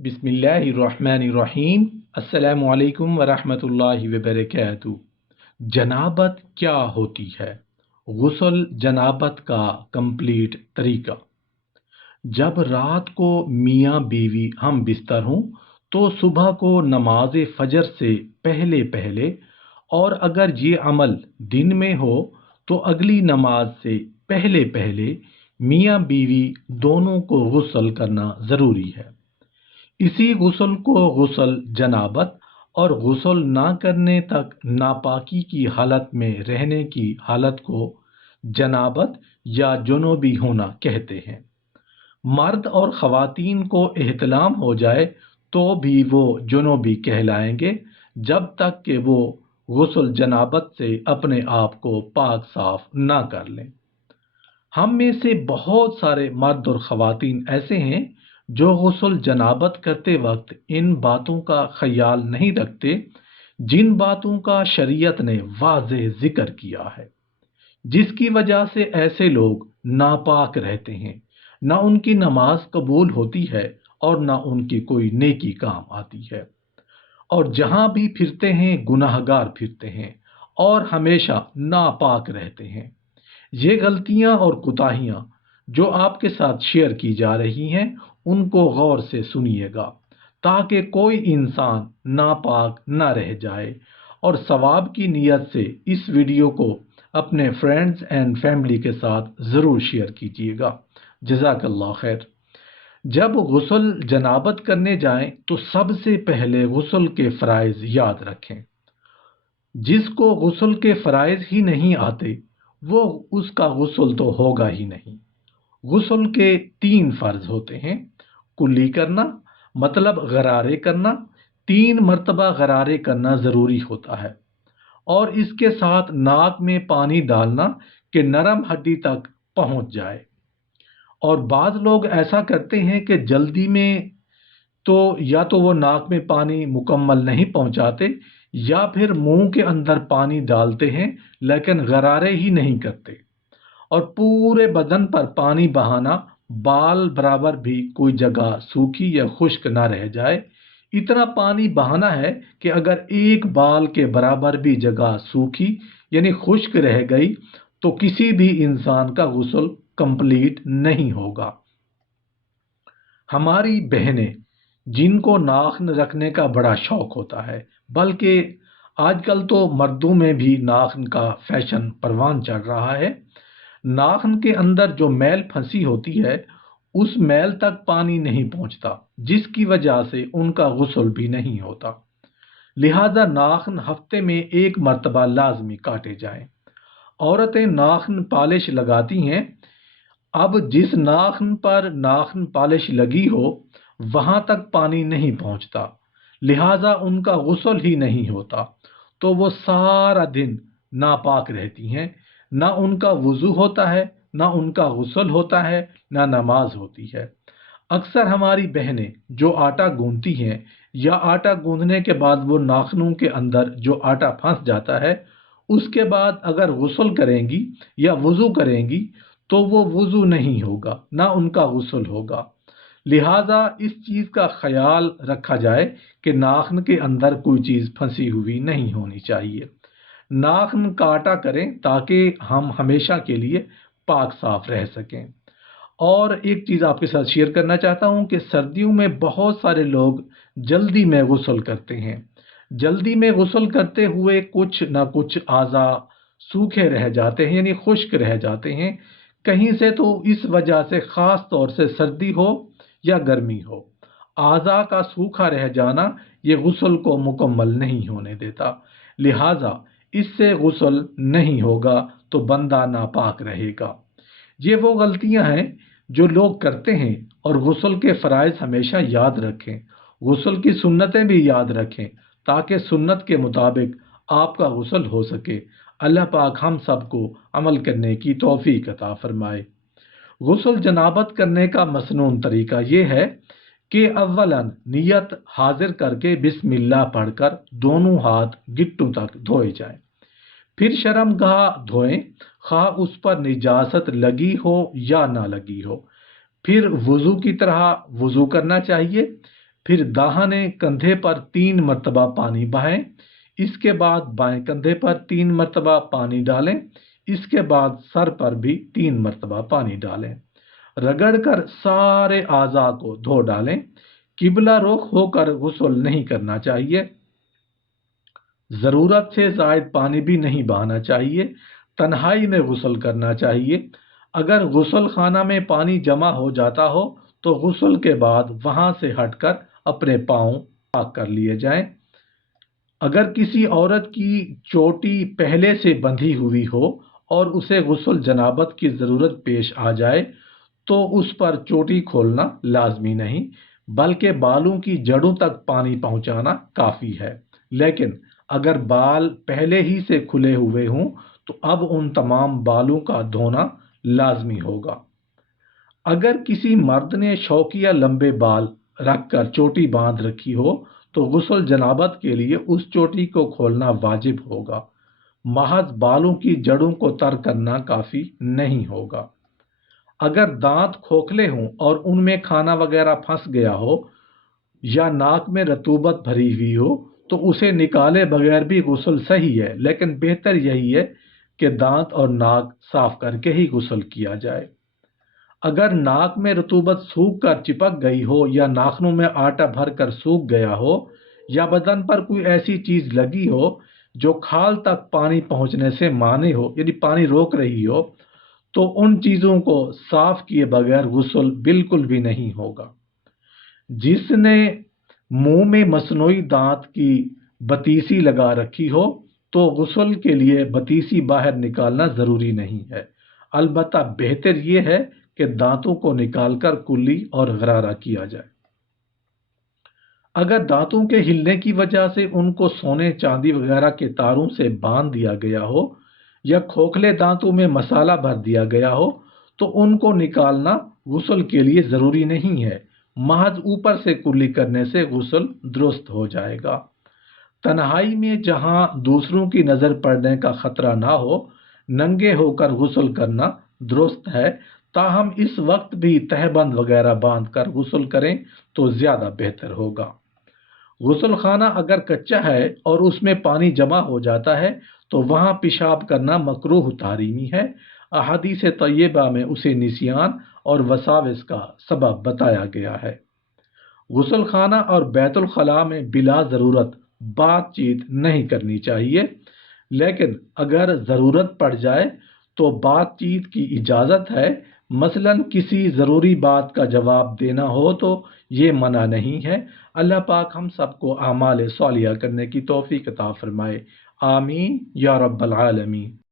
बिस्मिल्लाहिर्रहमानिर्रहीम। अस्सलामु अलैकुम वरहमतुल्लाहि वबरकातुहू। जनाबत क्या होती है? गुस्ल जनाबत का कंप्लीट तरीका। जब रात को मियाँ बीवी हम बिस्तर हों तो सुबह को नमाज फजर से पहले पहले, और अगर ये अमल दिन में हो तो अगली नमाज से पहले पहले मियाँ बीवी दोनों को गुस्ल करना ज़रूरी है। इसी गुस्ल को गुस्ल जनाबत और गुस्ल ना करने तक नापाकी की हालत में रहने की हालत को जनाबत या जुनूबी होना कहते हैं। मर्द और ख़वातीन को एहतलाम हो जाए तो भी वो जुनूबी कहलाएंगे जब तक कि वो गुस्ल जनाबत से अपने आप को पाक साफ ना कर लें। हम में से बहुत सारे मर्द और ख़वातीन ऐसे हैं जो गुस्ल जनाबत करते वक्त इन बातों का ख्याल नहीं रखते जिन बातों का शरीयत ने वाज़ेह जिक्र किया है, जिसकी वजह से ऐसे लोग नापाक रहते हैं। ना उनकी नमाज कबूल होती है और ना उनकी कोई नेकी काम आती है, और जहां भी फिरते हैं गुनाहगार फिरते हैं और हमेशा नापाक रहते हैं। ये गलतियां और कुताहियां जो आपके साथ शेयर की जा रही हैं उनको गौर से सुनिएगा ताकि कोई इंसान नापाक ना रह जाए, और सवाब की नीयत से इस वीडियो को अपने फ्रेंड्स एंड फैमिली के साथ ज़रूर शेयर कीजिएगा। जज़ाकल्लाह खैर। जब गुस्ल जनाबत करने जाएं तो सबसे पहले गुस्ल के फ़राइज़ याद रखें। जिसको गुस्ल के फ़राइज़ ही नहीं आते वो उसका गुस्ल तो होगा ही नहीं। गुस्ल के 3 फ़र्ज होते हैं। कुल्ली करना मतलब गरारे करना, 3 मरतबा गरारे करना ज़रूरी होता है, और इसके साथ नाक में पानी डालना कि नरम हड्डी तक पहुंच जाए। और बाद लोग ऐसा करते हैं कि जल्दी में तो या तो वो नाक में पानी मुकम्मल नहीं पहुंचाते या फिर मुंह के अंदर पानी डालते हैं लेकिन गरारे ही नहीं करते, और पूरे बदन पर पानी बहाना, बाल बराबर भी कोई जगह सूखी या खुश्क ना रह जाए। इतना पानी बहाना है कि अगर एक बाल के बराबर भी जगह सूखी यानी खुश्क रह गई तो किसी भी इंसान का गुस्ल कंप्लीट नहीं होगा। हमारी बहनें जिनको नाखून रखने का बड़ा शौक होता है, बल्कि आजकल तो मर्दों में भी नाखून का फैशन परवान चढ़ रहा है, नाखून के अंदर जो मैल फंसी होती है उस मैल तक पानी नहीं पहुंचता, जिसकी वजह से उनका गुस्ल भी नहीं होता। लिहाजा नाखून हफ्ते में 1 मरतबा लाजमी काटे जाएं। औरतें नाखून पॉलिश लगाती हैं। अब जिस नाखून पर नाखून पॉलिश लगी हो वहां तक पानी नहीं पहुंचता, लिहाजा उनका गुस्ल ही नहीं होता, तो वो सारा दिन नापाक रहती हैं। ना उनका वुजू होता है, ना उनका गुस्ल होता है, ना नमाज होती है। अक्सर हमारी बहनें जो आटा गूंथती हैं या आटा गूंथने के बाद वो नाखूनों के अंदर जो आटा फंस जाता है उसके बाद अगर गुस्ल करेंगी या वुजू करेंगी तो वो वुजू नहीं होगा, ना उनका गुस्ल होगा। लिहाजा इस चीज़ का ख्याल रखा जाए कि नाखून के अंदर कोई चीज़ फंसी हुई नहीं होनी चाहिए। नाखून काटा करें ताकि हम हमेशा के लिए पाक साफ रह सकें। और एक चीज़ आपके साथ शेयर करना चाहता हूँ कि सर्दियों में बहुत सारे लोग जल्दी में गुस्ल करते हैं। जल्दी में गुस्ल करते हुए कुछ ना कुछ आज़ा सूखे रह जाते हैं यानी खुश्क रह जाते हैं कहीं से, तो इस वजह से ख़ास तौर से सर्दी हो या गर्मी हो, आज़ा का सूखा रह जाना ये गुस्ल को मुकम्मल नहीं होने देता। लिहाजा इससे गुस्ल नहीं होगा तो बंदा नापाक रहेगा। ये वो गलतियां हैं जो लोग करते हैं, और गुस्ल के फ़राइज़ हमेशा याद रखें। गुस्ल की सुन्नतें भी याद रखें ताकि सुन्नत के मुताबिक आपका गुस्ल हो सके। अल्लाह पाक हम सबको अमल करने की तौफीक अता फरमाए। गुस्ल जनाबत करने का मसनून तरीका ये है कि अव्वलन नियत हाजिर करके बिस्मिल्लाह पढ़कर दोनों हाथ गिट्टों तक धोए जाएं। फिर शर्मगाह धोएं, खा उस पर निजासत लगी हो या ना लगी हो। फिर वुजू की तरह वुजू करना चाहिए। پھر داہنے کندھے پر 3 مرتبہ پانی بہائیں، اس کے بعد بائیں کندھے پر 3 مرتبہ پانی ڈالیں، اس کے بعد سر پر بھی 3 مرتبہ پانی ڈالیں، رگڑ کر سارے اعضاء کو دھو ڈالیں۔ قبلہ رخ ہو کر غسل نہیں کرنا چاہیے، ضرورت سے زائد پانی بھی نہیں بہانا چاہیے، تنہائی میں غسل کرنا چاہیے۔ اگر غسل خانہ میں پانی جمع ہو جاتا ہو تو غسل کے بعد وہاں سے ہٹ کر اپنے پاؤں پاک کر لیے جائیں۔ اگر کسی عورت کی چوٹی پہلے سے بندھی ہوئی ہو اور اسے غسل جنابت کی ضرورت پیش آ جائے تو اس پر چوٹی کھولنا لازمی نہیں، بلکہ بالوں کی جڑوں تک پانی پہنچانا کافی ہے۔ لیکن اگر بال پہلے ہی سے کھلے ہوئے ہوں تو اب ان تمام بالوں کا دھونا لازمی ہوگا۔ اگر کسی مرد نے شوقیہ لمبے بال رکھ کر چوٹی باندھ رکھی ہو تو غسل جنابت کے لیے اس چوٹی کو کھولنا واجب ہوگا، محض بالوں کی جڑوں کو تر کرنا کافی نہیں ہوگا۔ اگر دانت کھوکھلے ہوں اور ان میں کھانا وغیرہ پھنس گیا ہو یا ناک میں رطوبت بھری ہوئی ہو تو اسے نکالے بغیر بھی غسل صحیح ہے، لیکن بہتر یہی ہے کہ دانت اور ناک صاف کر کے ہی غسل کیا جائے۔ اگر ناک میں رطوبت سوکھ کر چپک گئی ہو یا ناخنوں میں آٹا بھر کر سوکھ گیا ہو یا بدن پر کوئی ایسی چیز لگی ہو جو کھال تک پانی پہنچنے سے مانع ہو، یعنی پانی روک رہی ہو، تو ان چیزوں کو صاف کیے بغیر غسل بالکل بھی نہیں ہوگا۔ جس نے منہ میں مصنوعی دانت کی بتیسی لگا رکھی ہو تو غسل کے لیے بتیسی باہر نکالنا ضروری نہیں ہے، البتہ بہتر یہ ہے کہ دانتوں کو نکال کر کلی اور غرارہ کیا جائے۔ اگر دانتوں کے ہلنے کی وجہ سے ان کو سونے چاندی وغیرہ کے تاروں سے باندھ دیا گیا ہو یا کھوکھلے دانتوں میں مسالہ بھر دیا گیا ہو تو ان کو نکالنا غسل کے لیے ضروری نہیں ہے، محض اوپر سے کلی کرنے سے غسل درست ہو جائے گا۔ تنہائی میں جہاں دوسروں کی نظر پڑنے کا خطرہ نہ ہو ننگے ہو کر غسل کرنا درست ہے، تاہم اس وقت بھی تہبند وغیرہ باندھ کر غسل کریں تو زیادہ بہتر ہوگا۔ غسل خانہ اگر کچا ہے اور اس میں پانی جمع ہو جاتا ہے تو وہاں پیشاب کرنا مکروہ تحریمی ہے، احادیث طیبہ میں اسے نسیان اور وساوس کا سبب بتایا گیا ہے۔ غسل خانہ اور بیت الخلاء میں بلا ضرورت بات چیت نہیں کرنی چاہیے، لیکن اگر ضرورت پڑ جائے تو بات چیت کی اجازت ہے، مثلاً کسی ضروری بات کا جواب دینا ہو تو یہ منع نہیں ہے۔ اللہ پاک ہم سب کو اعمال صالحہ کرنے کی توفیق عطا فرمائے، آمین یا رب العالمین۔